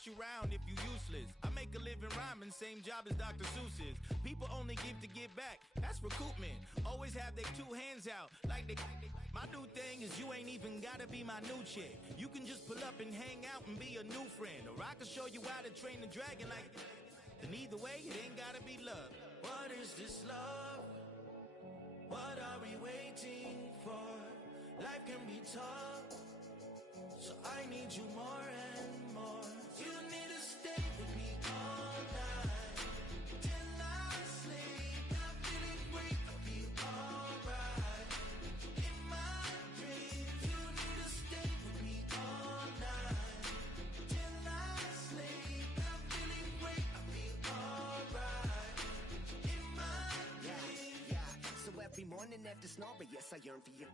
bounce you round if you useless. I make a living rhyming, same job as Dr. Seuss's. People only give to give back, that's recoupment. Always have their two hands out, like they. My new thing is you ain't even gotta be my new chick. You can just pull up and hang out and be a new friend. Or I can show you how to train the dragon like. And either way, it ain't gotta be love. What is this love? What are we waiting for? Life can be tough, so I need you more and more. You need to stay with me all night till I sleep. I'm feeling great, I'll be alright. In my dreams, you need to stay with me all night till I sleep. I'm feeling great, I'll be alright. In my dreams. Yeah. So every morning after snoring, yes, I yearn for you.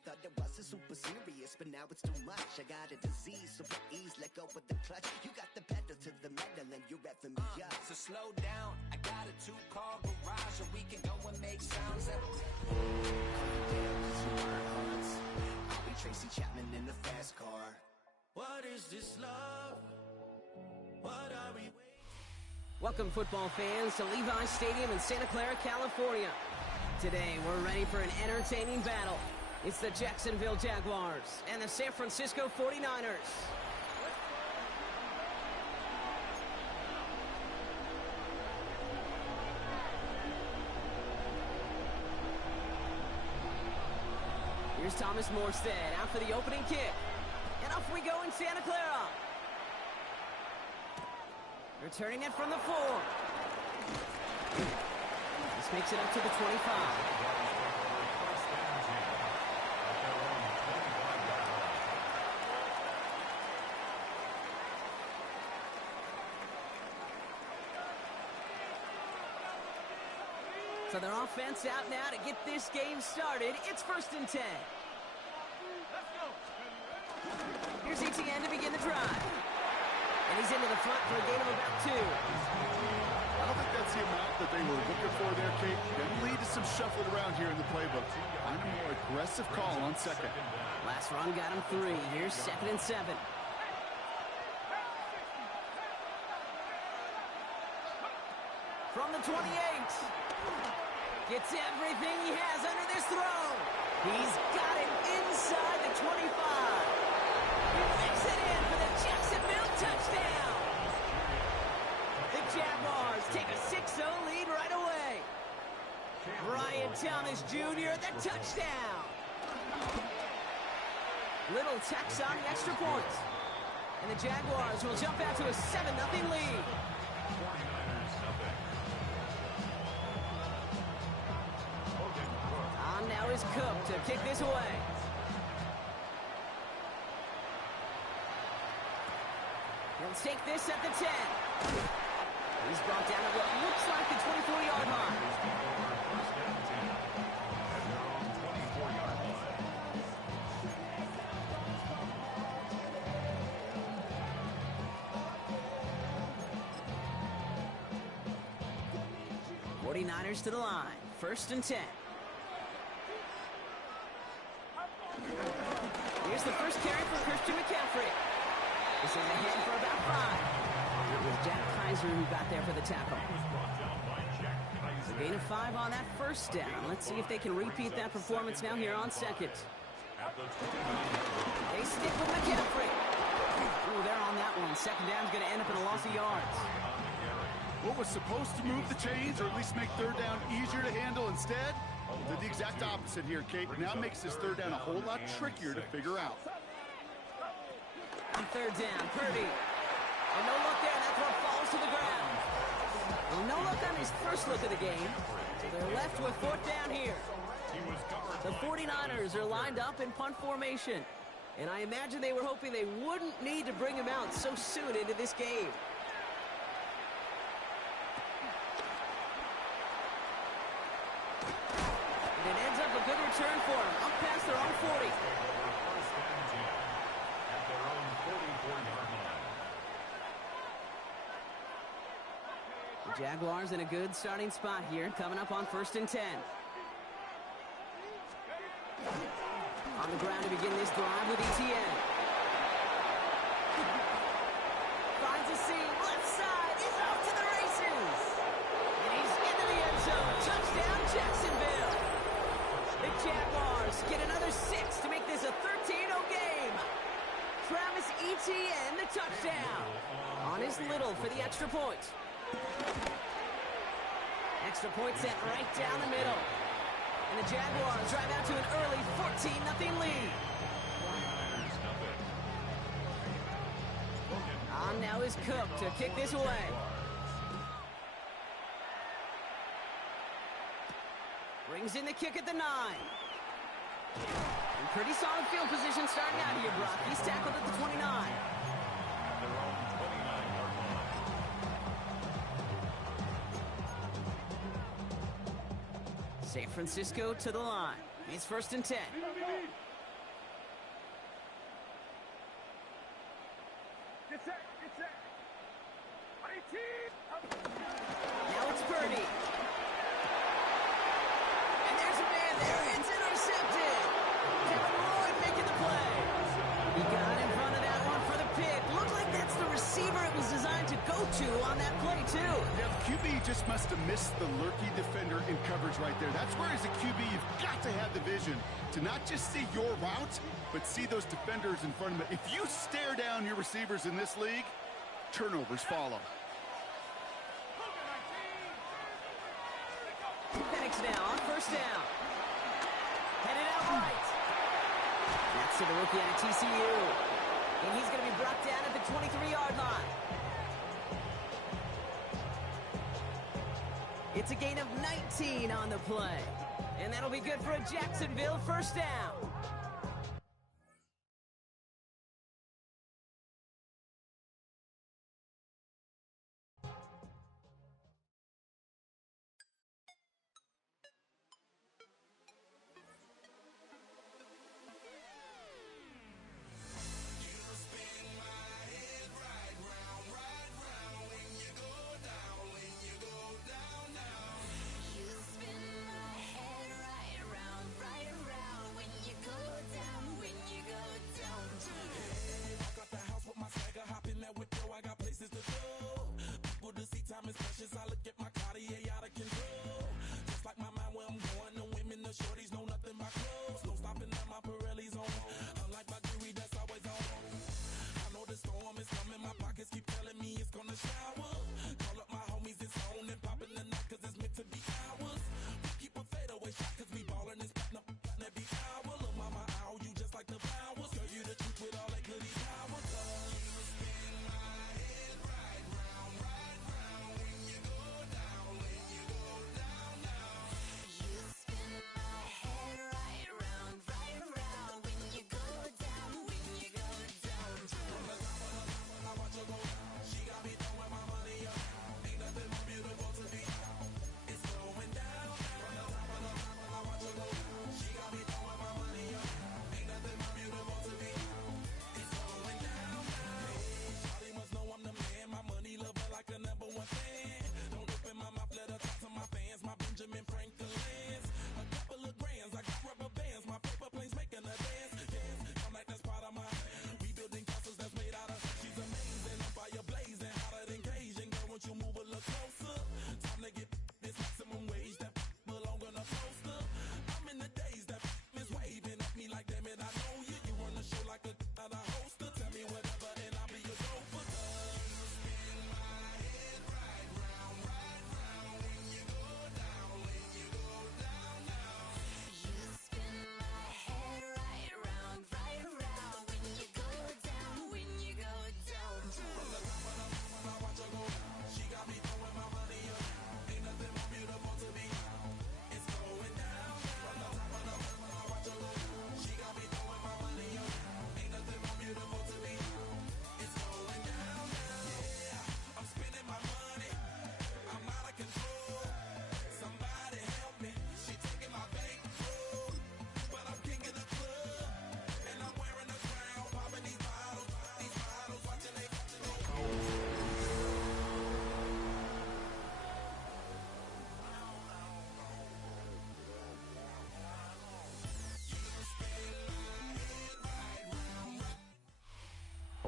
Thought it wasn't super serious, but now it's too much. I got a disease, so for ease, let go with the clutch. You got the pedal to the metal and you're revving me up. So slow down, I got a 2-car garage, and we can go and make sounds. I'll be Tracy Chapman in a fast car. What is this love? What are we waiting? Welcome, football fans, to Levi's Stadium in Santa Clara, California. Today, we're ready for an entertaining battle. It's the Jacksonville Jaguars and the San Francisco 49ers. Here's Thomas Morstead out for the opening kick. And off we go in Santa Clara. Returning it from the 4. This makes it up to the 25. So their offense out now to get this game started. It's 1st and 10. Let's go. Here's Etienne to begin the drive. And he's into the front for a gain of about 2. I don't think that's the amount that they were looking for there, Kate. Going to lead to some shuffling around here in the playbook. Find a more aggressive call on second. Last run got him 3. Here's 2nd and 7. From the 28. Gets everything he has under this throw. He's got it inside the 25. He flicks it in for the Jacksonville touchdown. The Jaguars take a 6-0 lead right away. Brian Thomas Jr., the touchdown. Little tax on the extra point. And the Jaguars will jump out to a 7-0 lead. On now is Cook to kick this away. He'll take this at the 10. He's brought down at what looks like the 24-yard line. '49ers to the line. 1st and 10. Here's the first carry for Christian McCaffrey. This is ahead for about 5. It was Jack Kaiser who got there for the tackle. A gain of 5 on that first down. Let's see if they can repeat that performance now here on second. They stick with McCaffrey. Ooh, they're on that one. Second down's going to end up in a loss of yards. What was supposed to move the chains, or at least make third down easier to handle instead, did the exact opposite here, Kate. Now makes this third down a whole lot trickier to figure out. On 3rd down, Purdy. And no look there, and that throw falls to the ground. Well, no look on his first look of the game. So they're left with 4th down here. The 49ers are lined up in punt formation. And I imagine they were hoping they wouldn't need to bring him out so soon into this game. And it ends up a good return for him, up past their own 40. At their own 44-yard line. The Jaguars in a good starting spot here, coming up on 1st and 10. On the ground to begin this drive with Etienne. Finds a Travis Etienne, the touchdown. On his little for the extra point. Extra point sent right down the middle. And the Jaguars drive out to an early 14-0 lead. On now is Cook to kick this away. Brings in the kick at the 9. And pretty solid field position starting out here, Brock. He's tackled at the 29. San Francisco to the line. It's 1st and 10. Now it's Purdy. And there's a man there. It's intercepted. Kevin Lloyd making the play. He got in front of that one for the pick. Looked like that's the receiver it was designed to go to on that play, too. Yeah, the QB just must have missed the lurky defender in coverage right there. That's where, as a QB, you've got to have the vision to not just see your route, but see those defenders in front of it. If you stare down your receivers in this league, turnovers follow. Penix now on 1st down. Headed out right. That's to the rookie out of TCU. And he's going to be brought down at the 23-yard line. It's a gain of 19 on the play. And that'll be good for a Jacksonville 1st down.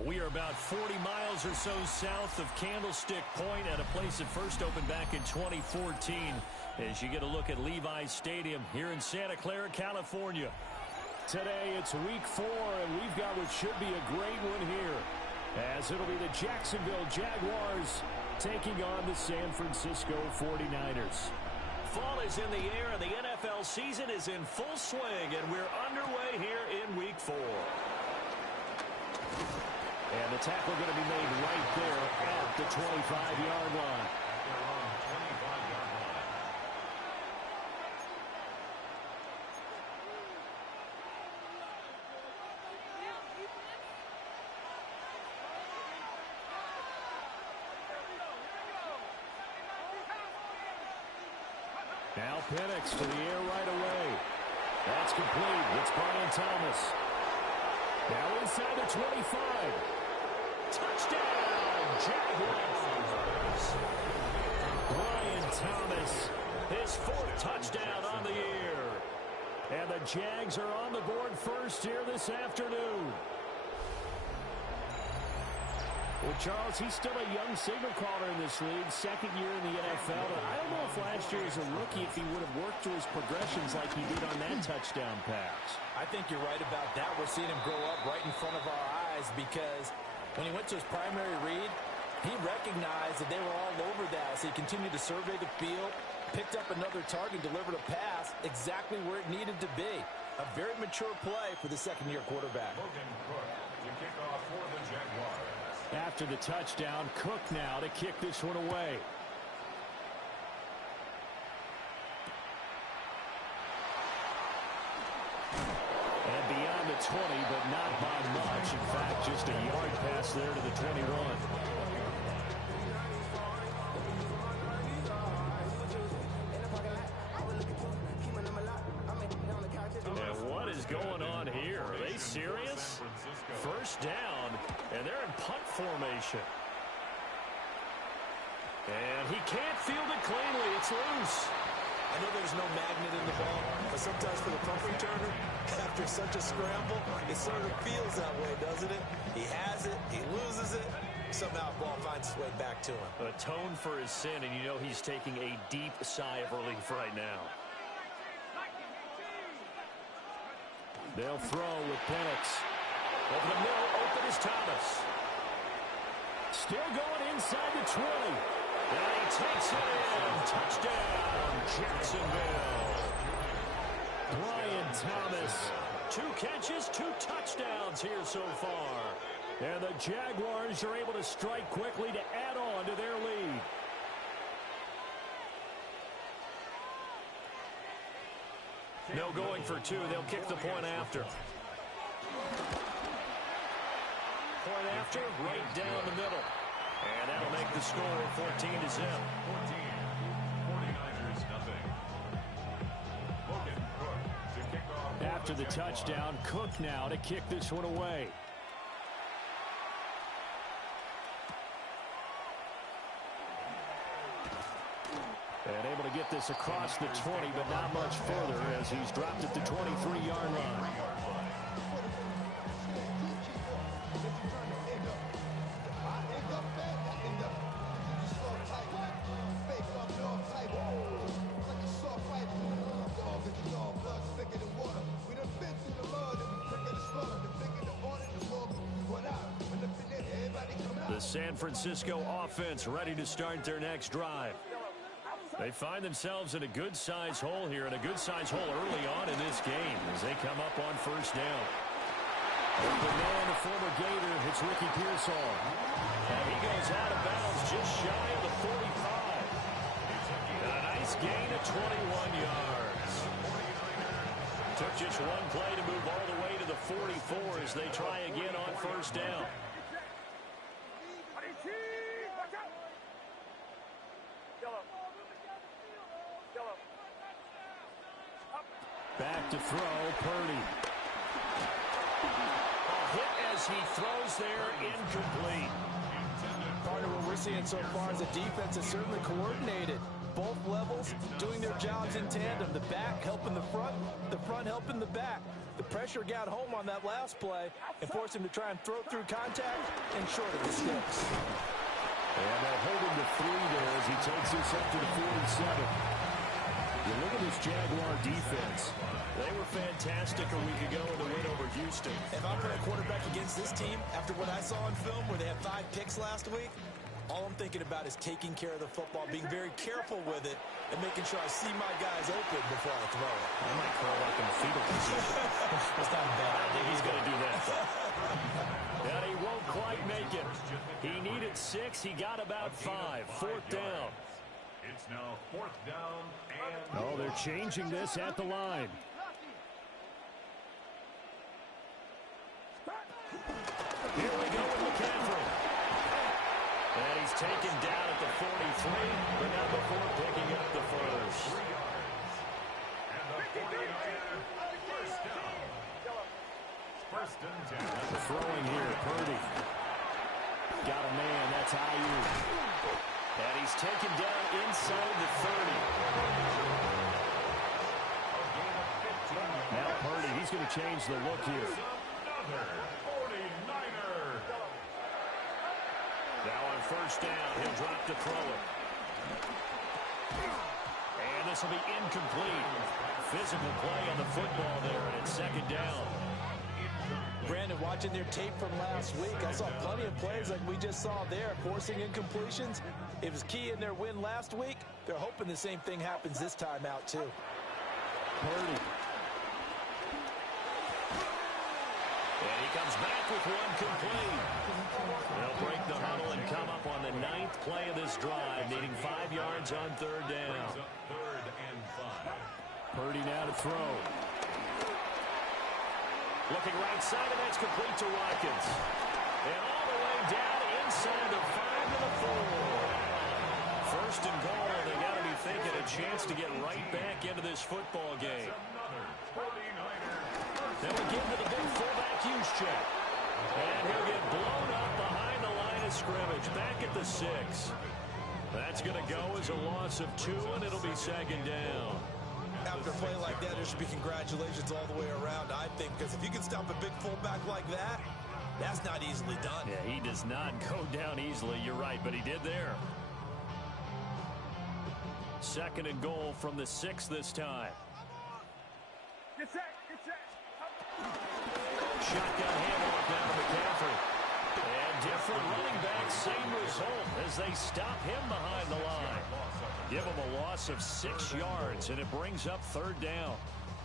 We are about 40 miles or so south of Candlestick Point at a place that first opened back in 2014 as you get a look at Levi's Stadium here in Santa Clara, California. today. It's week 4, and we've got what should be a great one here, as it'll be the Jacksonville Jaguars taking on the San Francisco 49ers. Fall is in the air, and the NFL season is in full swing, and we're underway here in week 4. And the tackle going to be made right there at the 25-yard line. Now Penix to the air right away. That's complete. It's Brian Thomas. Now inside the 25. Touchdown, Jaguars. Brian Thomas, his 4th touchdown on the year. And the Jags are on the board first here this afternoon. Well, Charles, he's still a young signal caller in this league, 2nd year in the NFL. But I don't know if last year as a rookie, if he would have worked through his progressions like he did on that touchdown pass. I think you're right about that. We're seeing him grow up right in front of our eyes because when he went to his primary read, he recognized that they were all over that. So he continued to survey the field, picked up another target, delivered a pass exactly where it needed to be. A very mature play for the 2nd-year quarterback. After the touchdown, Cook now to kick this one away. And beyond the 20, but not by much. In fact, just a yard pass there to the 21. And what is going on here? Are they serious? First down, and they're in punt formation. And he can't field it cleanly. It's loose. I know there's no magnet in the ball, but sometimes for the punt returner, after such a scramble, it sort of feels that way, doesn't it? He has it, he loses it, somehow the ball finds its way back to him. Atone for his sin, and you know he's taking a deep sigh of relief right now. They'll throw with Penix. Over the middle, open is Thomas. Still going inside the 20. And he takes it in. Touchdown, Jacksonville. Brian Thomas. 2 catches, 2 touchdowns here so far. And the Jaguars are able to strike quickly to add on to their lead. No going for 2. They'll kick the point after. Point after, right down the middle. And that'll make the score 14-0. 49ers nothing. After the touchdown, Cook now to kick this one away. And able to get this across the 20, but not much further as he's dropped at the 23-yard line. The San Francisco offense ready to start their next drive. They find themselves in a good-sized hole here, and a good-sized hole early on in this game as they come up on first down. Open man, the former Gator, hits Ricky Pearsall. And he goes out of bounds just shy of the 45. And a nice gain of 21 yards. Took just one play to move all the way to the 44 as they try again on first down. Back to throw, Purdy. A hit as he throws there, incomplete. Part of what we're seeing so far is the defense is certainly coordinated. Both levels doing their jobs in tandem. The back helping the front helping the back. The pressure got home on that last play and forced him to try and throw through contact and short of the sticks. And they'll hold him to 3 there as he takes this up to the 47. You look at this Jaguar defense. They were fantastic a week ago in the win over Houston. If I put a quarterback against this team, after what I saw on film where they had 5 picks last week, all I'm thinking about is taking care of the football, being very careful with it, and making sure I see my guys open before I throw it. I might curl up in fetal position. That's not bad. I think he's going to do that, though. And he won't quite make it. He needed 6. He got about 5. 4th down. It's now 4th down and... Oh, they're changing this at the line. Here we go with McCaffrey. And he's taken down at the 43, but not before picking up the first. And the 49er, first down. First and 10. Throwing here, Purdy. Got a man, that's Ayee. And he's taken down inside the 30. Now Purdy, he's going to change the look here. Another 49er. Now on first down, he'll drop to throw it. And this will be incomplete. Physical play on the football there, and it's 2nd down. Brandon, watching their tape from last week, I saw plenty of plays like we just saw there, forcing incompletions. It was key in their win last week. They're hoping the same thing happens this time out, too. Purdy. And he comes back with one complete. They'll break the huddle and come up on the 9th play of this drive, needing 5 yards on 3rd down. 3rd and 5. Purdy now to throw. Looking right side, and that's complete to Watkins. And all the way down inside the 5 to the 4. First and goal, and they got to be thinking a chance to get right back into this football game. Another 49er. Then we give to the big fullback Juszczyk. And he'll get blown up behind the line of scrimmage, back at the 6. That's going to go as a loss of 2, and it'll be 2nd down. After a play like that, there should be congratulations all the way around, I think, because if you can stop a big fullback like that, that's not easily done. Yeah, he does not go down easily. You're right, but he did there. 2nd and goal from the 6 this time. Get set, get set. Shotgun handoff down to McCaffrey. And different running backs, same result as they stop him behind the line. Give him a loss of 6 yards, and it brings up 3rd down.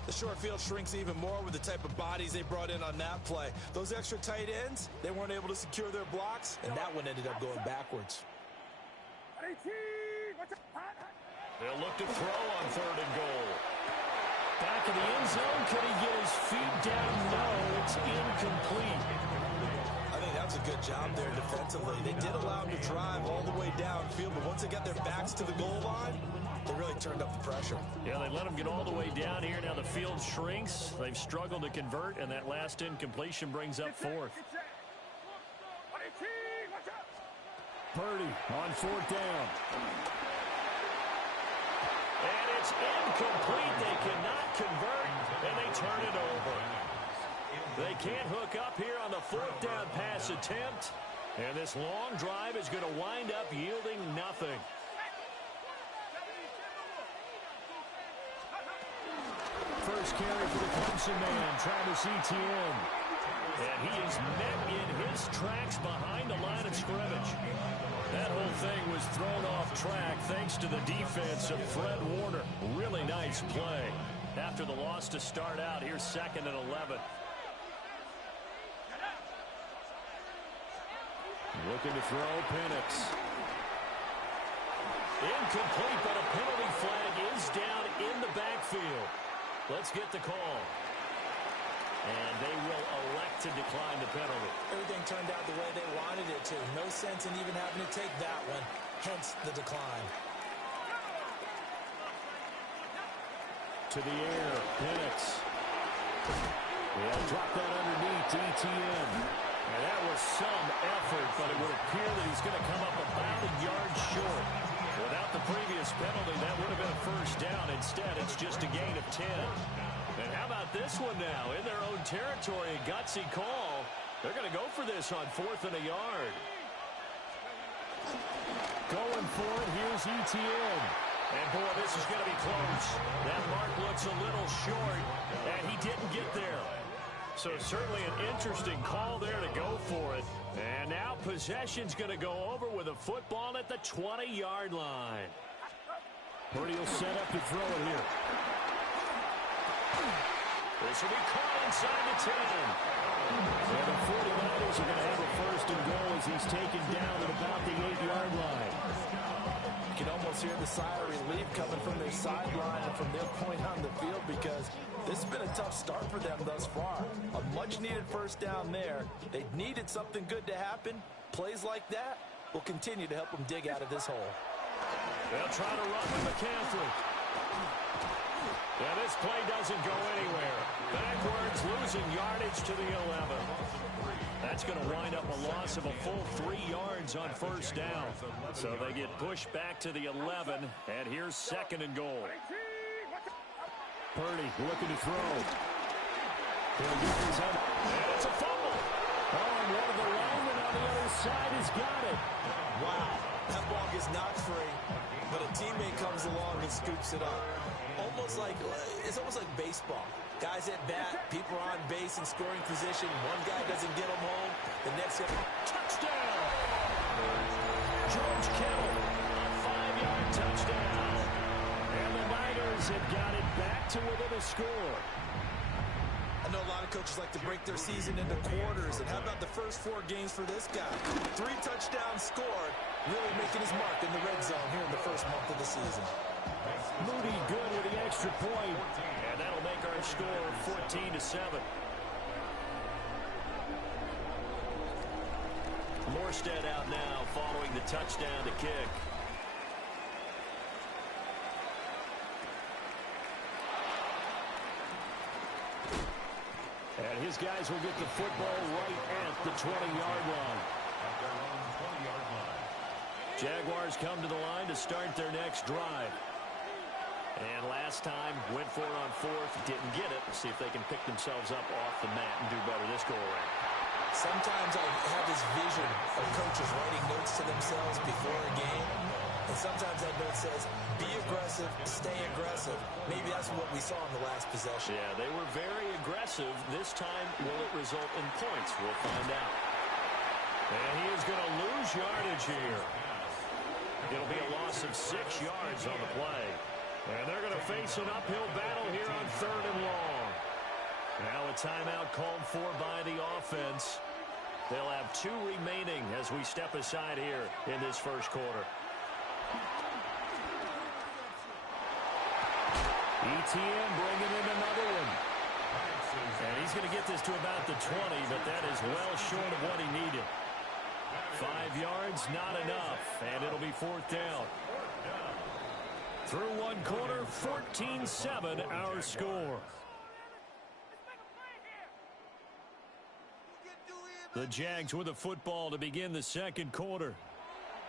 The short field shrinks even more with the type of bodies they brought in on that play. Those extra tight ends, they weren't able to secure their blocks, and that one ended up going backwards. They'll look to throw on 3rd and goal. Back in the end zone, could he get his feet down? No, it's incomplete. I think that's a good job there defensively. They did allow him to drive all the way downfield, but once they got their backs to the goal line, they really turned up the pressure. Yeah, they let him get all the way down here. Now the field shrinks. They've struggled to convert, and that last incompletion brings up 4th. Purdy on 4th down. And it's incomplete. They cannot convert, and they turn it over. They can't hook up here on the 4th down pass attempt. And this long drive is going to wind up yielding nothing. First carry for the Clemson man, Travis Etienne. And he is met in his tracks behind the line of scrimmage. That whole thing was thrown off track thanks to the defense of Fred Warner. Really nice play. After the loss to start out, here's 2nd and 11. Looking to throw, Penix. Incomplete, but a penalty flag is down in the backfield. Let's get the call. And they will elect to decline the penalty. Everything turned out the way they wanted it to. No sense in even having to take that one, hence the decline. To the air, Penix. He'll drop that underneath to Etienne. And that was some effort, but it would appear that he's going to come up about a yard short. Without the previous penalty, that would have been a first down. Instead, it's just a gain of 10. And how about this one now? In their own territory, a gutsy call. They're going to go for this on 4th and a yard. Going for it, here's Etienne. And, boy, this is going to be close. That mark looks a little short, and he didn't get there. So certainly an interesting call there to go for it. And now possession's going to go over with a football at the 20-yard line. Purdy will set up to throw it here. This will be caught inside the 10. And the 49ers are going to have a first and goal as he's taken down at about the 8-yard line. You can almost hear the sigh of relief coming from their sideline and from their point on the field because this has been a tough start for them thus far. A much-needed first down there. They needed something good to happen. Plays like that will continue to help them dig out of this hole. They'll try to run with McCaffrey. Yeah, this play doesn't go anywhere. Backwards, losing yardage to the 11. That's going to wind up a loss of a full 3 yards on first down. So they get pushed back to the 11, and here's second and goal. Purdy looking to throw. And it's a fumble. Oh, and one of the linemen on the other side has got it. Wow, that ball gets knocked free, but a teammate comes along and scoops it up. It's almost like baseball. Guys at bat, people are on base in scoring position. One guy doesn't get them home. The next guy, touchdown! George Kittle, a 5-yard touchdown. And the Niners have got it back to within a score. I know a lot of coaches like to break their season into quarters. And how about the first 4 games for this guy? 3 touchdowns scored, really making his mark in the red zone here in the first month of the season. Moody good with the extra point. And that'll make our score 14-7. Morstead out now following the touchdown to kick. And his guys will get the football right at the 20-yard line. Jaguars come to the line to start their next drive. And last time, went for it on 4th, didn't get it. See if they can pick themselves up off the mat and do better this go-around. Sometimes I have this vision of coaches writing notes to themselves before a game. And sometimes that note says, be aggressive, stay aggressive. Maybe that's what we saw in the last possession. Yeah, they were very aggressive. This time, will it result in points? We'll find out. And he is going to lose yardage here. It'll be a loss of 6 yards on the play. And they're going to face an uphill battle here on 3rd and long. Now a timeout called for by the offense. They'll have 2 remaining as we step aside here in this first quarter. ETN bringing in another one. And he's going to get this to about the 20, but that is well short of what he needed. 5 yards, not enough, and it'll be 4th down. Through 1 quarter, 14-7 our score. The Jags with a football to begin the second quarter,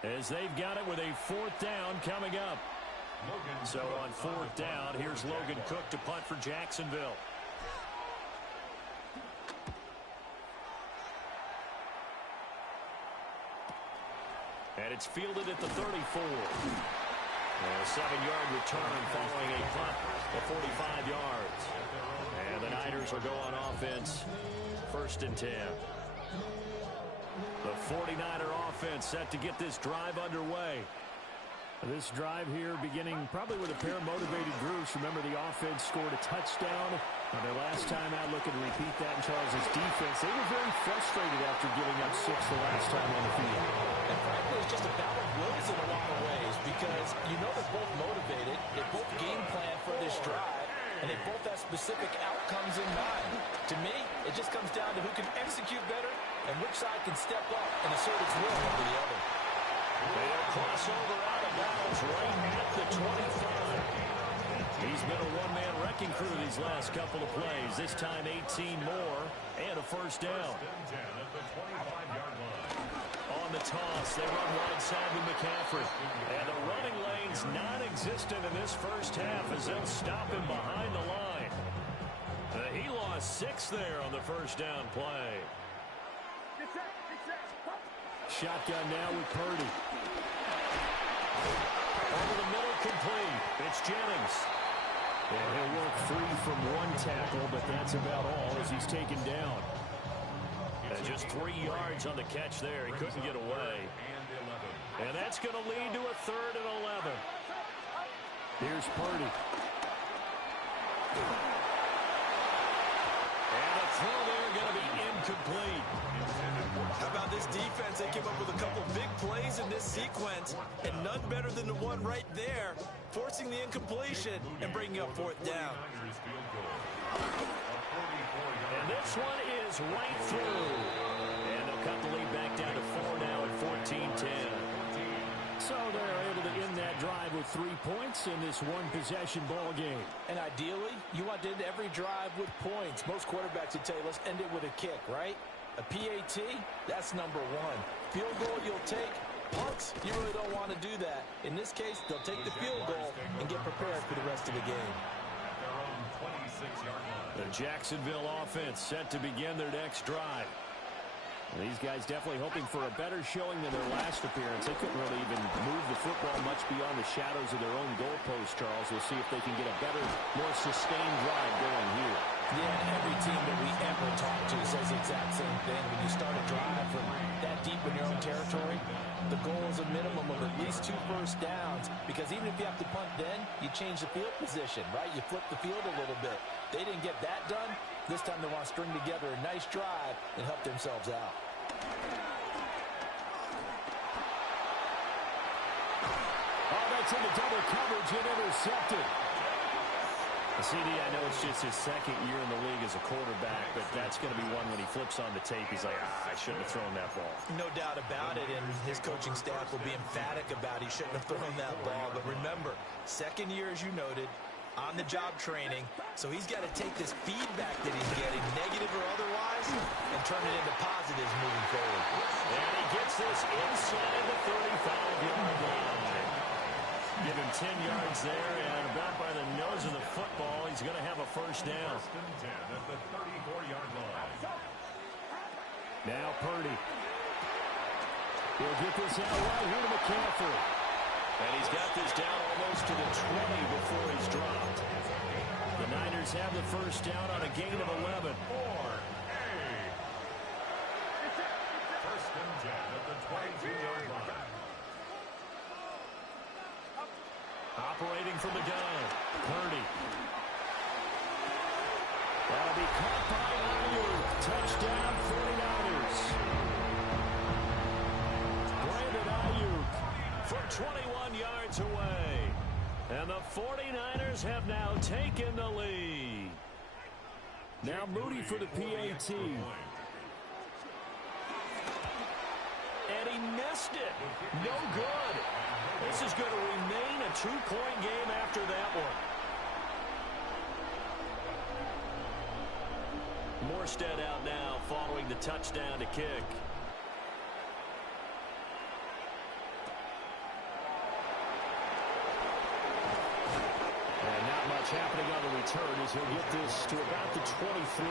as they've got it with a 4th down coming up. So on 4th down, here's Logan Cook to punt for Jacksonville. And it's fielded at the 34. A 7-yard return following a punt of 45 yards. And the Niners will go on offense, 1st and 10. The 49er offense set to get this drive underway. This drive here beginning probably with a pair of motivated groups. Remember, the offense scored a touchdown on their last time out, looking to repeat that in Charles's defense. They were very frustrated after giving up 6 the last time on the field. And frankly, it's just a battle of wills in a lot of ways because you know they're both motivated, they both game plan for this drive, and they both have specific outcomes in mind. To me, it just comes down to who can execute better and which side can step up and assert its will over the other. They'll cross over out of bounds right at the 25. He's been a one-man wrecking crew these last couple of plays. This time 18 more and a 1st down. On the toss, they run wide side with McCaffrey. And the running lane's non-existent in this first half as they'll stop him behind the line. He lost 6 there on the 1st down play. Shotgun now with Purdy. Over the middle, complete. It's Jennings. And he'll work free from one tackle, but that's about all as he's taken down. And just 3 yards on the catch there. He couldn't get away. And that's going to lead to a 3rd and 11. Here's Purdy. And the throw there going to be incomplete. How about this defense? They came up with a couple big plays in this sequence, and none better than the one right there, forcing the incompletion and bringing up 4th down. And this one is right through. And they'll cut the lead back down to 4 now at 14-10. So they're able to end that drive with 3 points in this one-possession ball game. And ideally, you want to end every drive with points. Most quarterbacks would tell you, let's end it with a kick, right? A PAT, that's number 1. Field goal, you'll take. Punts, you really don't want to do that. In this case, they'll take the field goal and get prepared for the rest of the game. The Jacksonville offense set to begin their next drive. These guys definitely hoping for a better showing than their last appearance. They couldn't really even move the football much beyond the shadows of their own goalpost, Charles. We'll see if they can get a better, more sustained drive going here. Yeah, and every team that we ever talk to says the exact same thing. When you start a drive from that deep in your own territory, the goal is a minimum of at least 2 first downs, because even if you have to punt then, you change the field position, right? You flip the field a little bit. They didn't get that done. This time they want to string together a nice drive and help themselves out. Oh, that's into double coverage and intercepted. CD, I know it's just his 2nd year in the league as a quarterback, but that's going to be one when he flips on the tape. He's like, I shouldn't have thrown that ball. No doubt about it, and his coaching staff will be emphatic about he shouldn't have thrown that ball. But remember, 2nd year, as you noted, on-the-job training, so he's got to take this feedback that he's getting, negative or otherwise, and turn it into positives moving forward. And he gets this inside the 35-yard line. Give him 10 yards there, and about by the nose of the football, he's going to have a first down. At the 34-yard line. Now Purdy. He'll get this out right here to McCaffrey. And he's got this down almost to the 20 before he's dropped. The Niners have the first down on a gain of 11. First and 10 at the 22-yard line. Operating from the gun, Purdy. That'll be caught by Ayuk. Touchdown, 49ers. Brandon Ayuk for 21 yards away. And the 49ers have now taken the lead. Now Moody for the PAT. And he missed it. No good. This is going to remain a 2-point game after that one. Morstead out now following the touchdown to kick. And not much happening on the return as he'll get this to about the 23.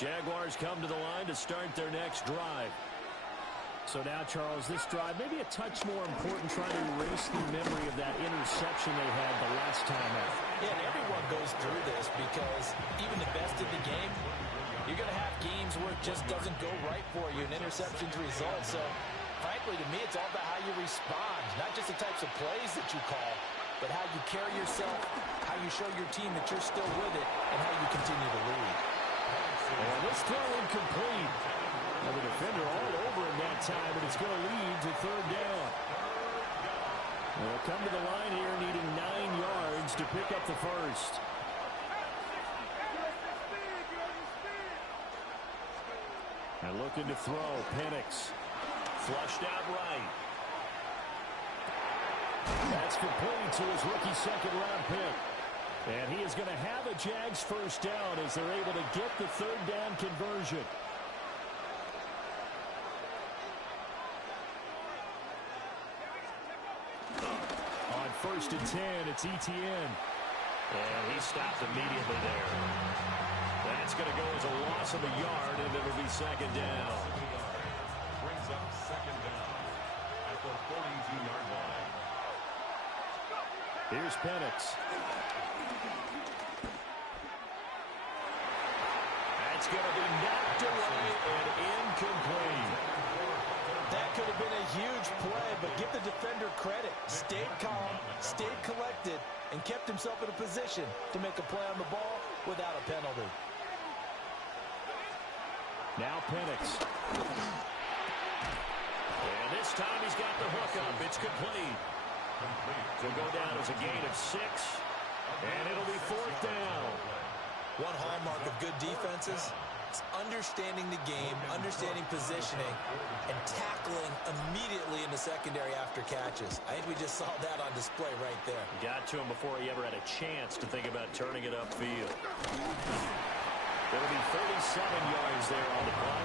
Jaguars come to the line to start their next drive. So now, Charles, this drive maybe a touch more important, trying to erase the memory of that interception they had the last time out. Yeah, and everyone goes through this because even the best of the game, you're going to have games where it just doesn't go right for you, and interceptions result. So, frankly, to me, it's all about how you respond, not just the types of plays that you call, but how you carry yourself, how you show your team that you're still with it, and how you continue to lead. And this throw incomplete. Now the defender all over him that time, and it's going to lead to 3rd down. They'll come to the line here needing 9 yards to pick up the first. And looking to throw, Penix. Flushed out right. That's complete to his rookie 2nd-round pick. And he is going to have a Jags first down as they're able to get the 3rd down conversion. On 1st and 10, it's Etienne. And he stopped immediately there. That's going to go as a loss of a yard, and it'll be 2nd down. Brings up second down at the 42-yard line. Here's Penix. That's going to be knocked away and incomplete. That could have been a huge play, but give the defender credit. Stayed calm, stayed collected, and kept himself in a position to make a play on the ball without a penalty. Now Penix. And this time he's got the hook up. It's complete. Will go down as a gain of 6, and it'll be 4th down. One hallmark of good defenses is understanding the game, understanding positioning, and tackling immediately in the secondary after catches. I think we just saw that on display right there. Got to him before he ever had a chance to think about turning it upfield. There will be 37 yards there on the play,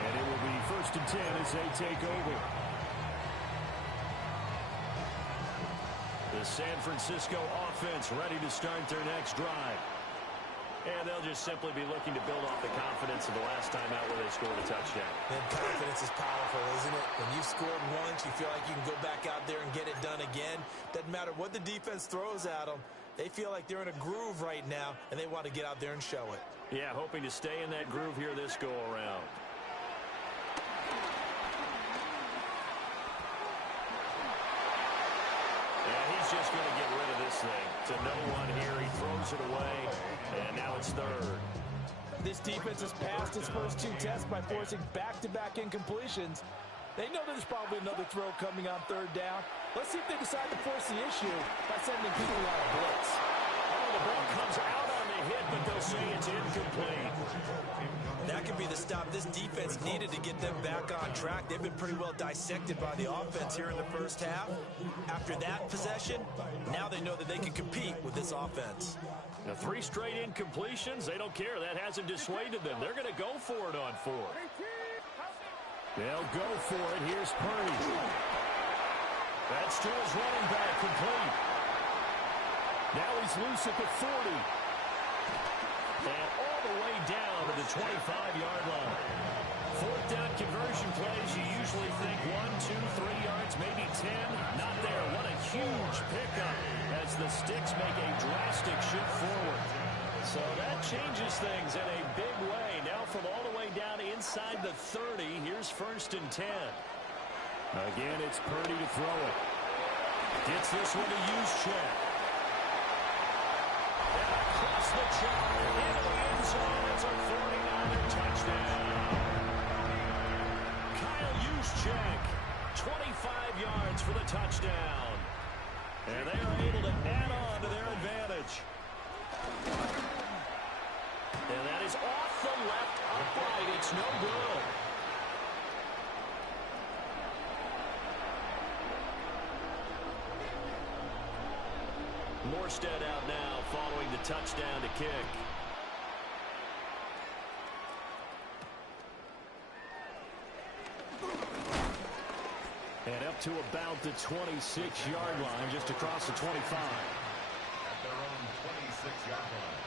and it will be 1st and 10 as they take over. The San Francisco offense ready to start their next drive. And they'll just simply be looking to build off the confidence of the last time out where they scored a touchdown. And confidence is powerful, isn't it? When you've scored once, you feel like you can go back out there and get it done again. Doesn't matter what the defense throws at them. They feel like they're in a groove right now, and they want to get out there and show it. Yeah, hoping to stay in that groove here this go-around. Just going to get rid of this thing. To no one here. He throws it away, and now it's 3rd. This defense has passed its first 2 tests by forcing back-to-back incompletions. They know there's probably another throw coming on 3rd down. Let's see if they decide to force the issue by sending people on a blitz. Oh, the ball comes out on the hit, but they'll say it's incomplete. That could be the stop this defense needed to get them back on track. They've been pretty well dissected by the offense here in the first half. After that possession, now they know that they can compete with this offense. Now 3 straight incompletions, they don't care. That hasn't dissuaded them. They're going to go for it on 4th. They'll go for it. Here's Purdy. That's to his running back, complete. Now he's loose at the 40. And all the way down to the 25-yard line. 4th down conversion plays, you usually think 1, 2, 3 yards, maybe 10. Not there. What a huge pickup as the Sticks make a drastic shift forward. So that changes things in a big way. Now from all the way down inside the 30, here's 1st and 10. Again, it's Purdy to throw it. Gets this one to Juszczyk. And across the chalk into the end zone. It's a 49er touchdown. Kyle Juszczyk, 25 yards for the touchdown. And they are able to add on to their advantage. And that is off the left upright. It's no good. Morstead out now following the touchdown to kick. And up to about the 26-yard line, just across the 25. At their own 26-yard line.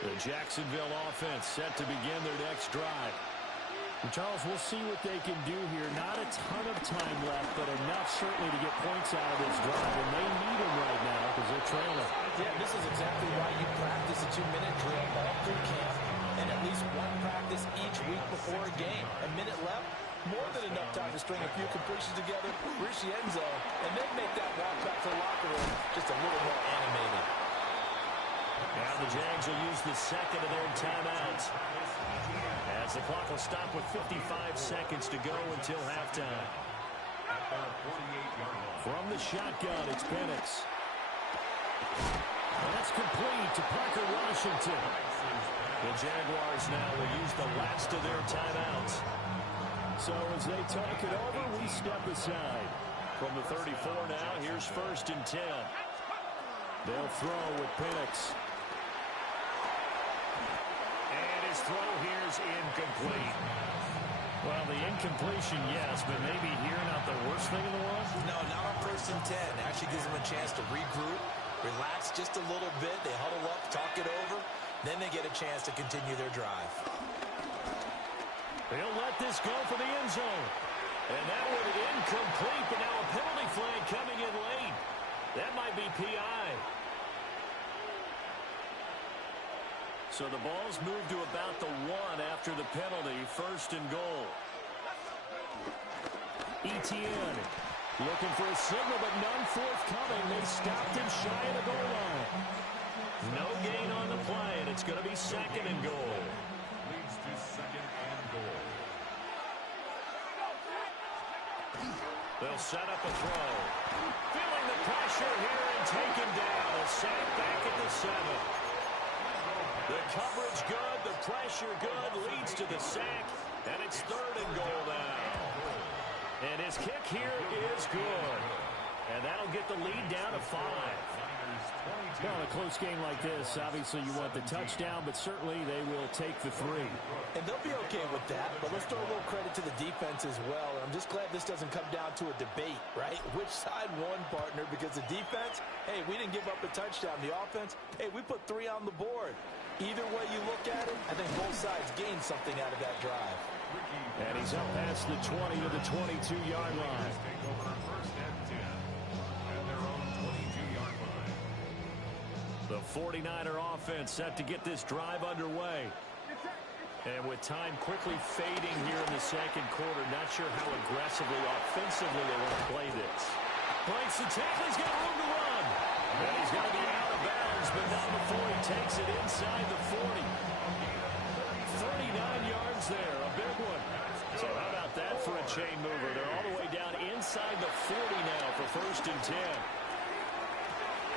The Jacksonville offense set to begin their next drive. And Charles, we'll see what they can do here. Not a ton of time left, but enough certainly to get points out of this drive. And they need them right now because they're trailing. Yeah, this is exactly why you practice a 2-minute drill all through camp and at least one practice each week before a game. A minute left, more than enough time to string a few completions together, reach the end zone, and then make that walk back to the locker room just a little more animated. Now the Jags will use the second of their timeouts. As the clock will stop with 55 seconds to go until halftime. From the shotgun, it's Penix. That's complete to Parker Washington. The Jaguars now will use the last of their timeouts. So as they talk it over, we step aside. From the 34 now, here's 1st and 10. They'll throw with Penix. And his throw here is incomplete. Well, the incompletion, yes, but maybe here not the worst thing in the world? No, not on 1st and 10. Actually gives them a chance to regroup, relax just a little bit. They huddle up, talk it over. Then they get a chance to continue their drive. He'll let this go for the end zone. And that one incomplete, but now a penalty flag coming in late. That might be PI. So the ball's moved to about the 1 after the penalty. First and goal. Etienne looking for a signal, but none forthcoming. They stopped him shy of the goal line. No gain on the play, and it's going to be second and goal. Leads to second and goal. They'll set up a throw. Feeling the pressure here and taken down. A sack back at the 7. The coverage good, the pressure good, leads to the sack, and it's third and goal now. And his kick here is good. And that'll get the lead down to 5. Well, in a close game like this, obviously you want the touchdown, but certainly they will take the 3. And they'll be okay with that, but let's throw a little credit to the defense as well. And I'm just glad this doesn't come down to a debate, right? Which side won, partner? Because the defense, hey, we didn't give up a touchdown. The offense, hey, we put 3 on the board. Either way you look at it, I think both sides gained something out of that drive. And he's up past the 20 to the 22-yard line. Take over first and 10 at their own 22-yard line. The 49er offense set to get this drive underway. And with time quickly fading here in the second quarter, not sure how aggressively, offensively they want to play this. Breaks the tackle, he's got room to run. And he's going to be out of bounds, but not before he takes it inside the 40. 39 yards there, a big one. So how about that for a chain mover? They're all the way down inside the 40 now for first and 10.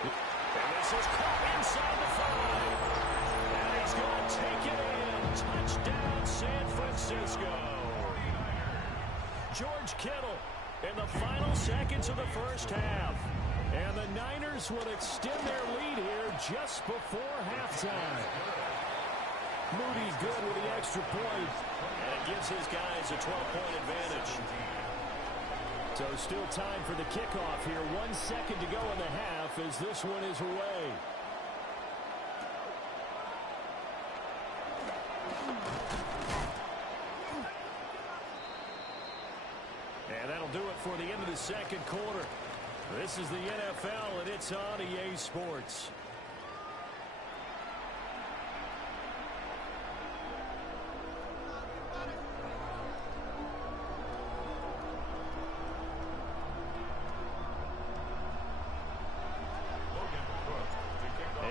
And this is caught inside the 5. And he's going to take it in. Touchdown, San Francisco. George Kittle in the final seconds of the first half. And the Niners will extend their lead here just before halftime. Moody good with the extra point. And it gives his guys a 12-point advantage. So still time for the kickoff here. 1 second to go in the half as this one is away. And that'll do it for the end of the second quarter. This is the NFL, and it's on EA Sports.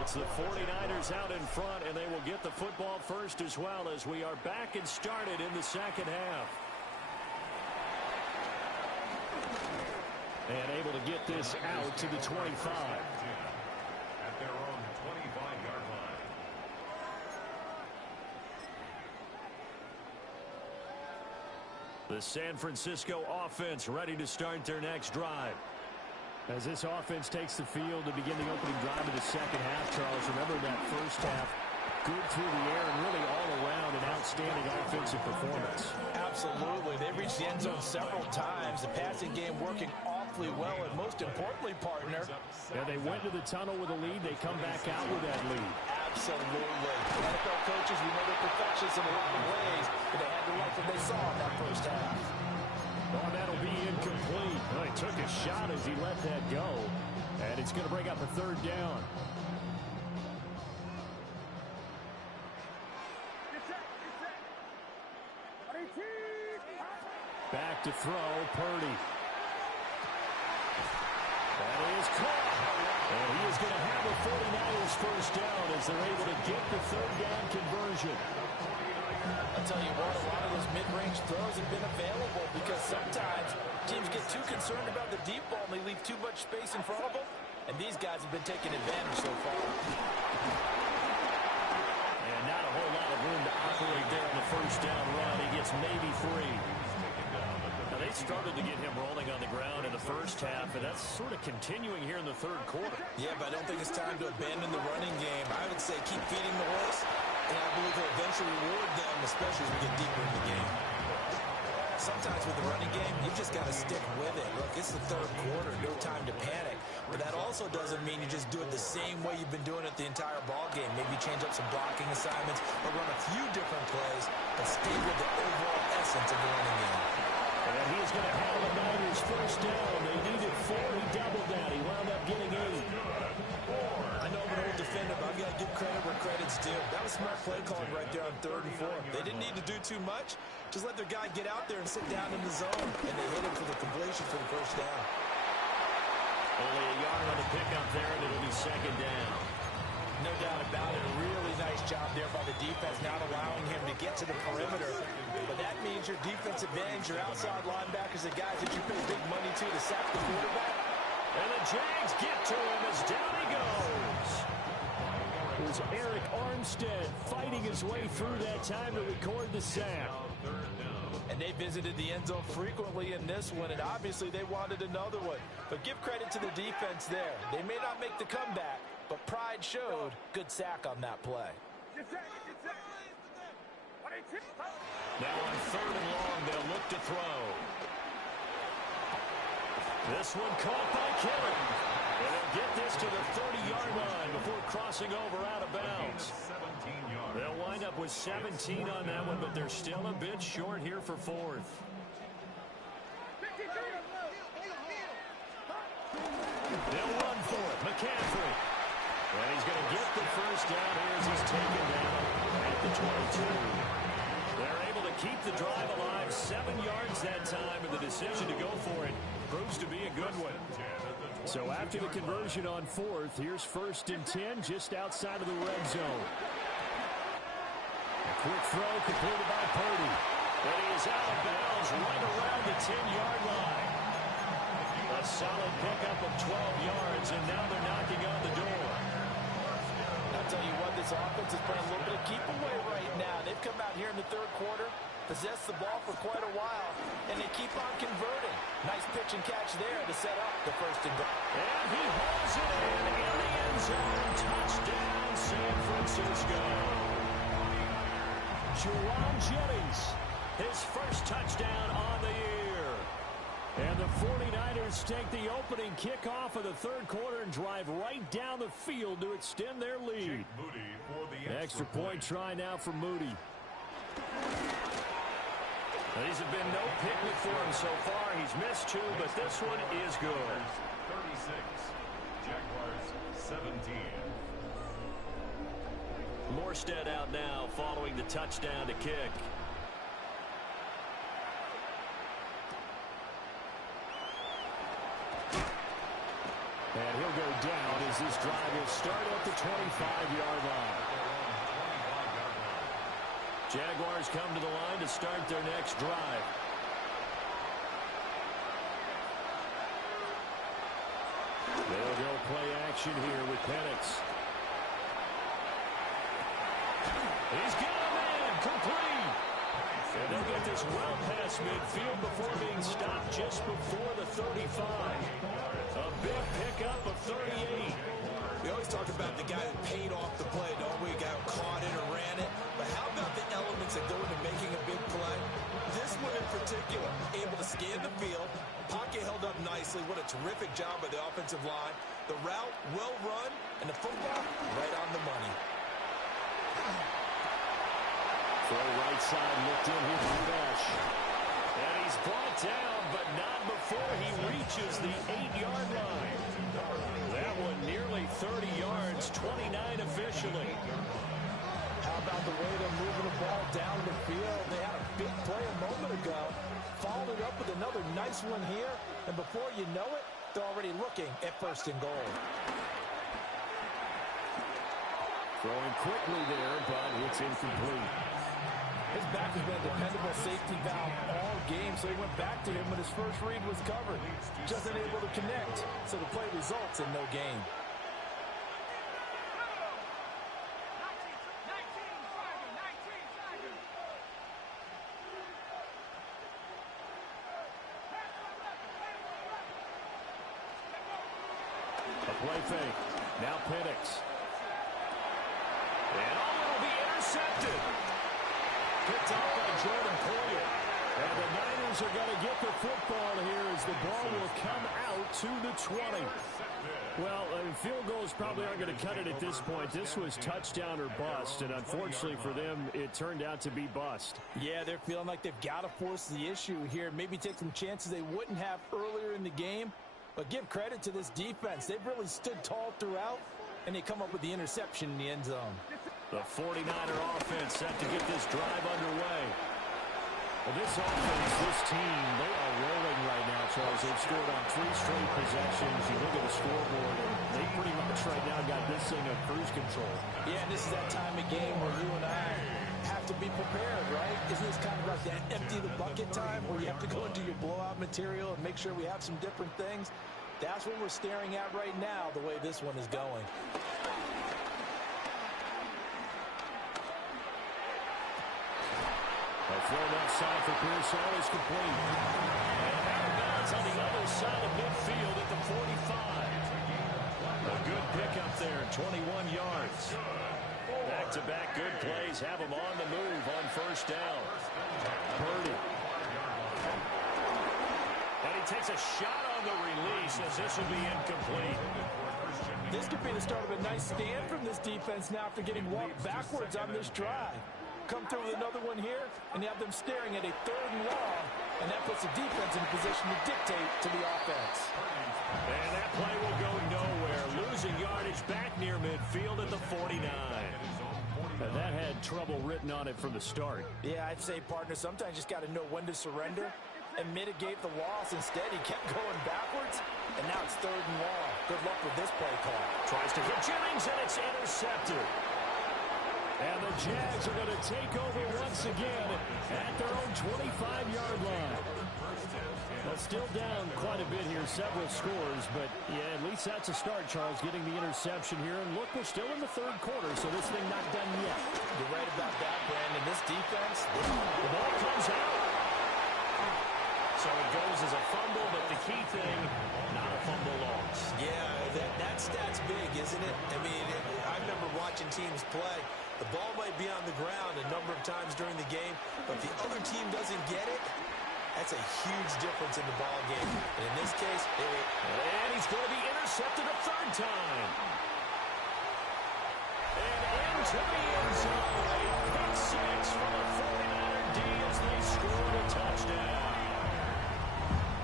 It's the 49ers out in front, and they will get the football first as well as we are back and started in the second half. And able to get this out to the 25. At their own 25-yard line. The San Francisco offense ready to start their next drive. As this offense takes the field to begin the opening drive of the second half, Charles, remember that first half, good through the air and really all around an outstanding offensive performance. Absolutely. They reached the end zone several times. The passing game working awfully well, and most importantly, partner. Yeah, they went to the tunnel with a lead. They come back out with that lead. Absolutely. NFL coaches, we know they're perfectionists in a lot of ways, but they had to like what they saw in that first half. Oh, that'll be incomplete. Well, he took a shot as he let that go, and it's going to bring up a third down. Back to throw, Purdy. That is caught. And he is going to have the 49ers first down as they're able to get the third down conversion. I'll tell you what, a lot of those mid-range throws have been available because sometimes teams get too concerned about the deep ball and they leave too much space in front of them. And these guys have been taking advantage so far. And not a whole lot of room to operate there on the first down run. He gets maybe 3. Now, they struggled to get him rolling on the ground in the first half, and that's sort of continuing here in the third quarter. Yeah, but I don't think it's time to abandon the running game. I would say keep feeding the horse, and I believe he'll eventually reward them, especially as we get deeper in the game. sometimes with the running game, you just got to stick with it. Look, it's the third quarter, no time to panic. But that also doesn't mean you just do it the same way you've been doing it the entire ball game. Maybe change up some blocking assignments or run a few different plays, but stay with the overall essence of the running game. And he's going to have the Niners first down. They needed 4. He doubled that. He wound up getting 8. I know I'm an old defender, but I've got to give credit where credit's due. That was smart play calling right there on 3rd and 4. They didn't need to do too much. Just let their guy get out there and sit down in the zone, and they hit him for the completion for the first down. Only a yard on the pickup there, and it'll be 2nd down. No doubt about it. A really nice job there by the defense, not allowing him to get to the perimeter. But that means your defensive ends, your outside linebackers, the guys that you pay big money to sack the quarterback. And the Jags get to him as down he goes. It was Eric Armstead fighting his way through that time to record the sack. And they visited the end zone frequently in this one, and obviously they wanted another one. But give credit to the defense there. They may not make the comeback, but pride showed. Good sack on that play. Now on 3rd and long, they'll look to throw. This one caught by Kittle. And they'll get this to the 30-yard line before crossing over out of bounds. They'll wind up with 17 on that one, but they're still a bit short here for 4th. They'll run for it. McCaffrey. And he's going to get the first down here as he's taken down at the 22. They're able to keep the drive alive. 7 yards that time, and the decision to go for it proves to be a good one. So after the conversion on 4th, here's 1st and 10 just outside of the red zone. A quick throw completed by Purdy. And he is out of bounds right around the 10-yard line. A solid pickup of 12 yards, and now they're knocking on the door. I'll tell you what, this offense is playing a little bit of keep away right now. They've come out here in the 3rd quarter, possessed the ball for quite a while, and they keep on converting. Nice pitch and catch there to set up the 1st and goal. And he hauls it in the end zone. Touchdown, San Francisco. Juwan Jennings, his first touchdown on the year. And the 49ers take the opening kickoff of the 3rd quarter and drive right down the field to extend their lead. Extra point try now for Moody. These have been no picnic for him so far. He's missed 2, but this one is good. 36, Jaguars 17. Morstead out now following the touchdown to kick. And he'll go down as this drive will start at the 25-yard line. Jaguars come to the line to start their next drive. They'll go play action here with Penix. He's got a man complete. And they'll get this well past midfield before being stopped just before the 35. A big pickup of 38. We always talk about the guy that paid off the play, don't we? A guy who caught it or ran it. But how about the elements that go into making a big play? This one in particular, able to scan the field. Pocket held up nicely. What a terrific job by the offensive line. The route, well run, and the football, right on the money. Throw right side looked in here for Dash. And he's brought down, but not before he reaches the 8-yard line. That one nearly 30 yards, 29 officially. How about the way they're moving the ball down the field? They had a big play a moment ago. Followed it up with another nice one here. And before you know it, they're already looking at 1st and goal. Throwing quickly there, but it's incomplete. His back has been a dependable safety valve all game, so he went back to him when his first read was covered. Just unable to connect, so the play results in no gain. A play fake. Now Penix. And will be intercepted. Picked off by Jordan Poyer. And the Niners are going to get the football here as the ball will come out to the 20. Well, field goals probably aren't going to cut it at this point. This was touchdown or bust, and unfortunately for them, it turned out to be bust. Yeah, they're feeling like they've got to force the issue here. Maybe take some chances they wouldn't have earlier in the game. But give credit to this defense. They've really stood tall throughout, and they come up with the interception in the end zone. The 49er offense set to get this drive underway. Well, this offense, this team, they are rolling right now, Charles. They've scored on 3 straight possessions. You look at the scoreboard, and they pretty much right now got this thing on cruise control. Yeah, and this is that time of game where you and I have to be prepared, right? Isn't this kind of like that empty the bucket time where you have to go into your blowout material and make sure we have some different things? That's what we're staring at right now, the way this one is going. A throw left side for Pearsall is complete. And out of bounds on the other side of midfield at the 45. A good pickup there, 21 yards. Back-to-back good plays have him on the move on first down. Purdy. And he takes a shot on the release as this will be incomplete. This could be the start of a nice stand from this defense now after getting walked backwards on this drive. Come through with another one here, and you have them staring at a 3rd and long, and that puts the defense in a position to dictate to the offense. And that play will go nowhere. Losing yardage back near midfield at the 49. And that had trouble written on it from the start. Yeah, I'd say, partner, sometimes you just got to know when to surrender and mitigate the loss. Instead, he kept going backwards, and now it's 3rd and long. Good luck with this play call. Tries to hit Jennings, and it's intercepted. And the Jags are going to take over once again at their own 25-yard line. Well, still down quite a bit here, several scores, but yeah, at least that's a start, Charles, getting the interception here. And look, we're still in the 3rd quarter, so this thing not done yet. You're right about that, Brandon. This defense, the ball comes out. So it goes as a fumble, but the key thing, not a fumble loss. Yeah, that stat's big, isn't it? I mean, I remember watching teams play. The ball might be on the ground a number of times during the game, but if the other team doesn't get it, that's a huge difference in the ball game. And in this case, and he's going to be intercepted a 3rd time. And into the end zone. A pick 6 from a 49er D as they scored a touchdown.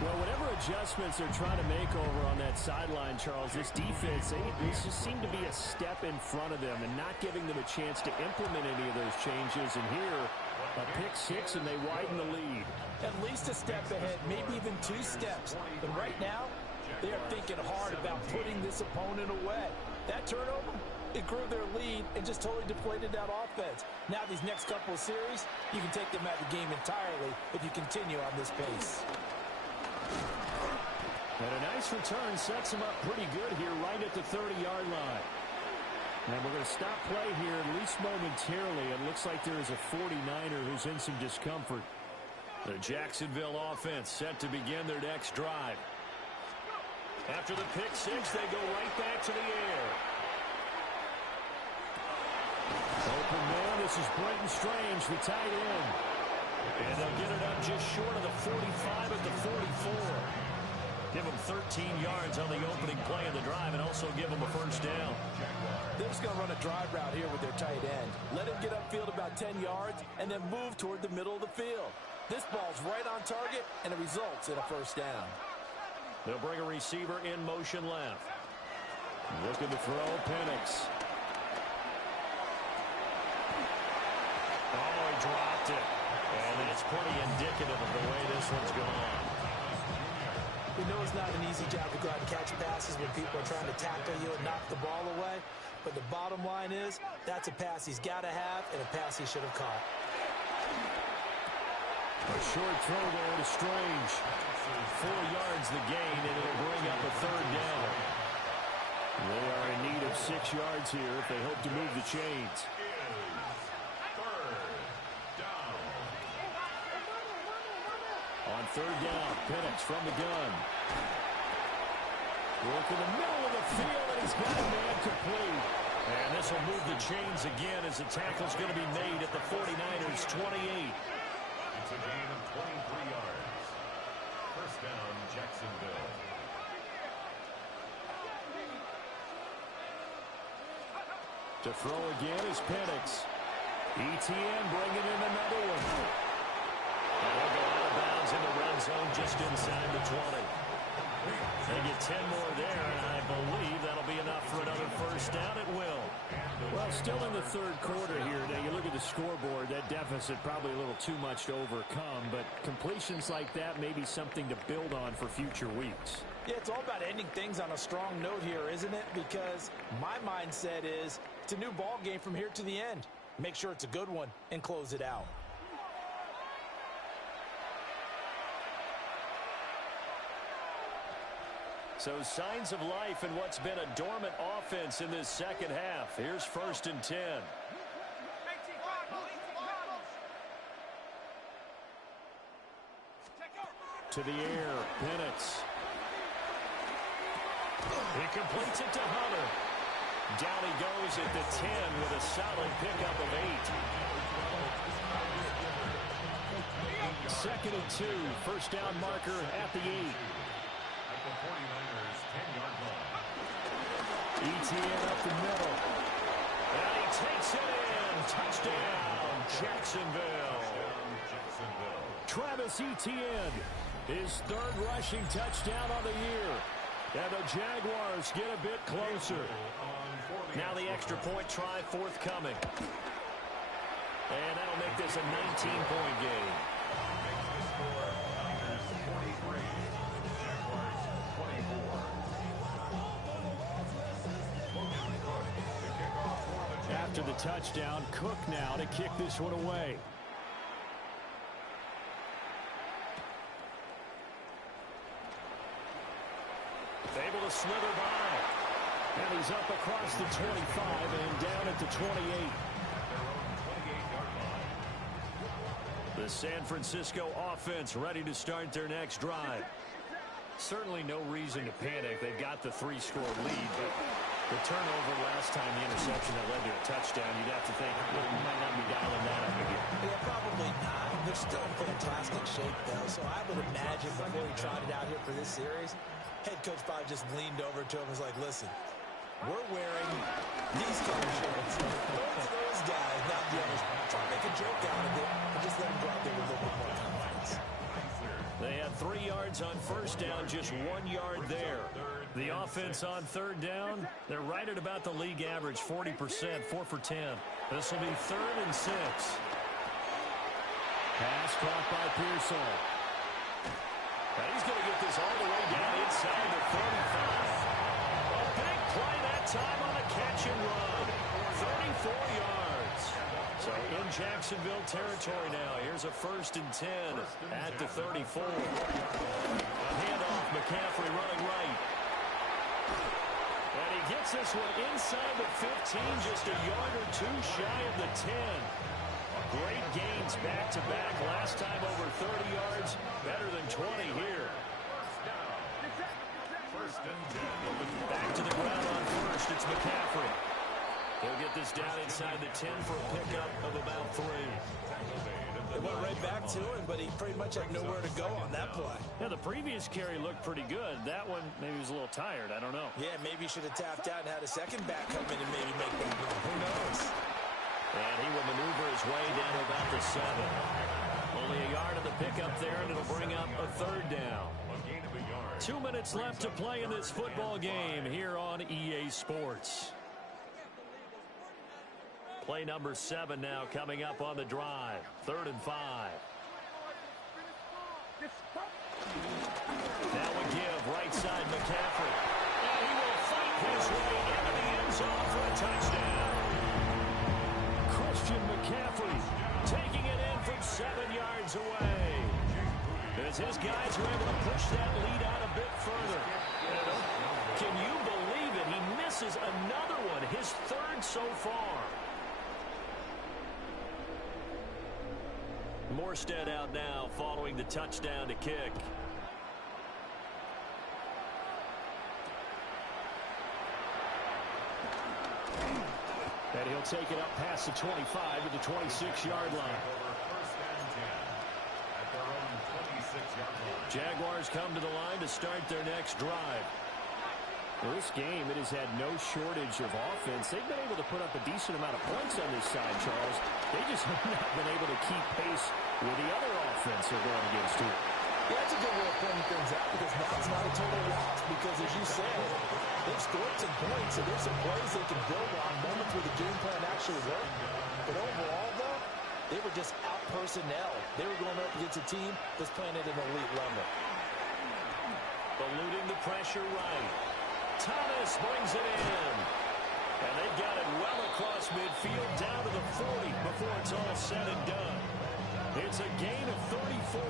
Well, whatever adjustments they're trying to make over on that sideline, Charles, this defense, they just seem to be a step in front of them and not giving them a chance to implement any of those changes. And here, a pick 6, and they widen the lead. At least a step ahead, maybe even 2 steps. But right now, they are thinking hard about putting this opponent away. That turnover, it grew their lead and just totally deflated that offense. Now these next couple of series, you can take them out of the game entirely if you continue on this pace. And a nice return sets him up pretty good here right at the 30-yard line. And we're going to stop play here at least momentarily. It looks like there is a 49er who's in some discomfort. The Jacksonville offense set to begin their next drive. After the pick 6, they go right back to the air. Open man, this is Brenton Strange, the tight end. And they'll get it up just short of the 45 at the 44. Give them 13 yards on the opening play of the drive and also give them a first down. They're just going to run a drive route here with their tight end. Let him get upfield about 10 yards and then move toward the middle of the field. This ball's right on target, and it results in a first down. They'll bring a receiver in motion left. Looking to throw, Penix. Oh, he dropped it. And it's pretty indicative of the way this one's gone. We know it's not an easy job to go out and catch passes when people are trying to tackle you and knock the ball away. But the bottom line is, that's a pass he's got to have and a pass he should have caught. A short throw there to Strange. 4 yards the gain, and it'll bring up a 3rd down. They are in need of 6 yards here if they hope to move the chains. On 3rd down, Penix from the gun. Work in the middle of the field, and he's got a man complete. And this will move the chains again as the tackle's going to be made at the 49ers' 28. It's a gain of 23 yards. First down, Jacksonville. To throw again is Penix. ETN bringing in another one. And they'll go out of bounds in the red zone just inside the 20. They get 10 more there, and I believe that'll be enough for another first down. It will. Well, still in the third quarter here. Now, you look at the scoreboard, that deficit probably a little too much to overcome, but completions like that may be something to build on for future weeks. Yeah, it's all about ending things on a strong note here, isn't it? Because my mindset is it's a new ball game from here to the end. Make sure it's a good one and close it out. So signs of life in what's been a dormant offense in this second half. Here's 1st and 10. To the air, Penix. He completes it to Hunter. Down he goes at the 10 with a solid pickup of 8. 2nd and 2. First down marker at the 8. At the 49ers 10-yard line. ETN up the middle. And he takes it in. Touchdown, Jacksonville. Travis Etienne, his 3rd rushing touchdown on the year. And the Jaguars get a bit closer. Now the extra point try forthcoming. And that'll make this a 19-point game. After the touchdown, Cook now to kick this one away. Able to slither by. And he's up across the 25 and down at the 28. The San Francisco offense ready to start their next drive. Certainly no reason to panic. They've got the 3-score lead, but the turnover last time, the interception that led to a touchdown, you'd have to think, well, you might not be dialing that up again. Yeah, probably not. They're still in fantastic shape, though, so I would imagine before he trotted out here for this series, head coach probably just leaned over to him and was like, listen, we're wearing these kind of shirts. Those guys, not the others. Try to make a joke out of it and just let them go out there with a little bit more confidence. They had 3 yards on first down, just 1 yard there. The offense on third down, they're right at about the league average, 40%, 4 for 10. This will be 3rd and 6. Pass caught by Pearsall. And he's going to get this all the way down inside the 35. A big play that time on a catch and run. 34 yards. So in Jacksonville territory now. Here's a 1st and 10 at the 34. A handoff, McCaffrey running right. And he gets this one inside the 15, just a yard or 2 shy of the 10. Great gains back-to-back. Last time over 30 yards, better than 20 here. Back to the ground on first. It's McCaffrey. He'll get this down inside the 10 for a pickup of about 3. It went right back to him, but he pretty much had nowhere to go on that play. Yeah, the previous carry looked pretty good. That one, maybe he was a little tired. I don't know. Yeah, maybe he should have tapped out and had a second back come in and maybe make that run. Who knows? And he will maneuver his way down to about the 7. Only a yard of the pickup there, and it'll bring up a 3rd down. 2 minutes left to play in this football game here on EA Sports. Play number 7 now coming up on the drive. 3rd and 5. Now we give right side McCaffrey. And he will fight his way into the end zone for a touchdown. Christian McCaffrey taking it in from 7 yards away. As his guys are able to push that lead out a bit further. Can you believe it? He misses another one, his 3rd so far. Morstead out now following the touchdown to kick. And he'll take it up past the 25 to the 26-yard line. Jaguars come to the line to start their next drive. Well, this game, it has had no shortage of offense. They've been able to put up a decent amount of points on this side, Charles. They just have not been able to keep pace with the other offense they're going against, too. Yeah, that's a good way of pointing things out because now it's not a total loss because, as you said, they've scored some points, so there's some plays they can build on, moments where the game plan actually worked. But overall, though, they were just out-personnel. They were going up against a team that's playing at an elite level. Eluding the pressure right. Thomas brings it in. And they've got it well across midfield down to the 40 before it's all said and done. It's a gain of 34.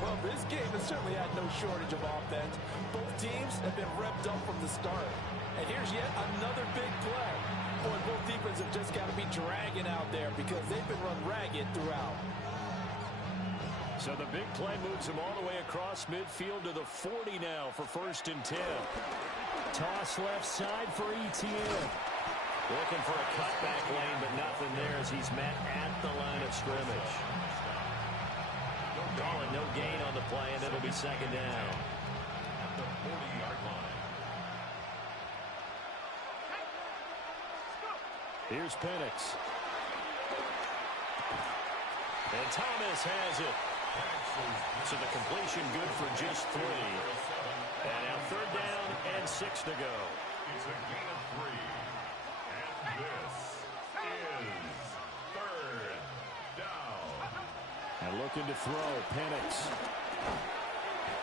Well, this game has certainly had no shortage of offense. Both teams have been revved up from the start. And here's yet another big play. Boy, both defenses have just got to be dragging out there because they've been run ragged throughout. So the big play moves him all the way across midfield to the 40 now for 1st and 10. Toss left side for Etienne. Looking for a cutback lane, but nothing there as he's met at the line of scrimmage. Calling no gain on the play, and it'll be 2nd down. At the 40-yard line. Here's Penix. And Thomas has it. So the completion good for just 3. And now 3rd down and 6 to go. It's a gain of 3. And this is 3rd down. And looking to throw, Penix.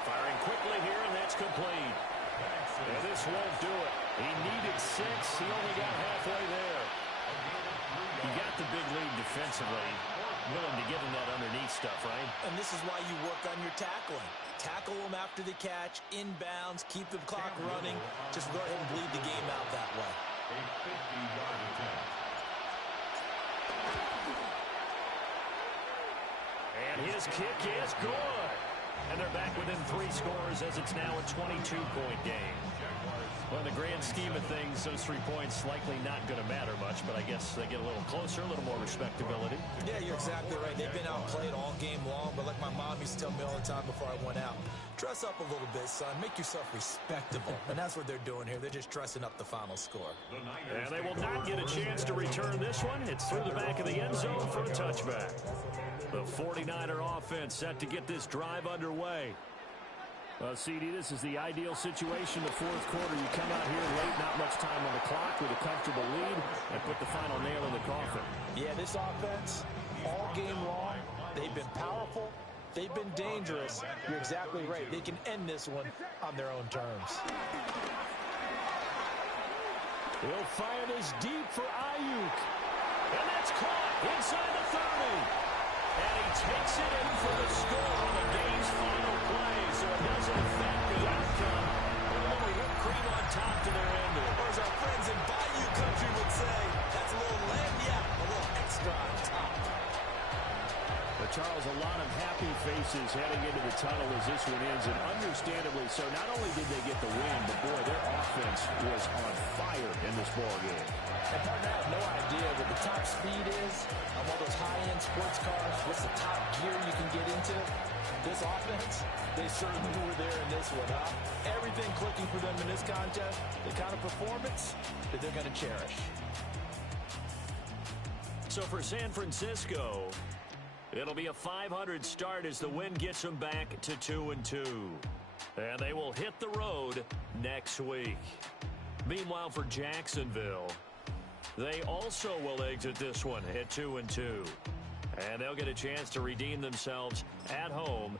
Firing quickly here, and that's complete. And this won't do it. He needed 6. He only got halfway there. He got the big lead defensively. Willing to give him that underneath stuff, right? And this is why you work on your tackling. Tackle them after the catch, inbounds, keep the clock running. Just go ahead and bleed the game out that way. A 50-yard attempt. And his kick is good. And they're back within 3 scores as it's now a 22-point game. Well, in the grand scheme of things, those 3 points likely not going to matter much, but I guess they get a little closer, a little more respectability. Yeah, you're exactly right. They've been outplayed all game long, but like my mom used to tell me all the time before I went out, dress up a little bit, son. Make yourself respectable. And that's what they're doing here. They're just dressing up the final score. And they will not get a chance to return this one. It's through the back of the end zone for a touchback. The 49er offense set to get this drive underway. CD, this is the ideal situation. The 4th quarter, you come out here late, not much time on the clock with a comfortable lead, and put the final nail in the coffin. Yeah, this offense, all game long, they've been powerful, they've been dangerous. You're exactly right. They can end this one on their own terms. He'll fire this deep for Ayuk. And that's caught inside the 30. And he takes it in for the score on the game's final play, so it doesn't affect the outcome. Put a little whipped cream on top to their ending. Or as our friends in Bayou country would say, that's a little lagniappe, a little extra on top. But Charles, a lot of happy faces heading into the tunnel as this one ends, and understandably so. Not only did they get the win, but boy, their offense was on fire in this ball game. And partner, I have no idea what the top speed is on one of those high-end sports cars. What's the top gear you can get into? This offense, they certainly were there in this one, huh? Everything clicking for them in this contest, the kind of performance that they're going to cherish. So for San Francisco, it'll be a 500 start as the win gets them back to 2-2. And they will hit the road next week. Meanwhile, for Jacksonville, they also will exit this one at 2-2. And they'll get a chance to redeem themselves at home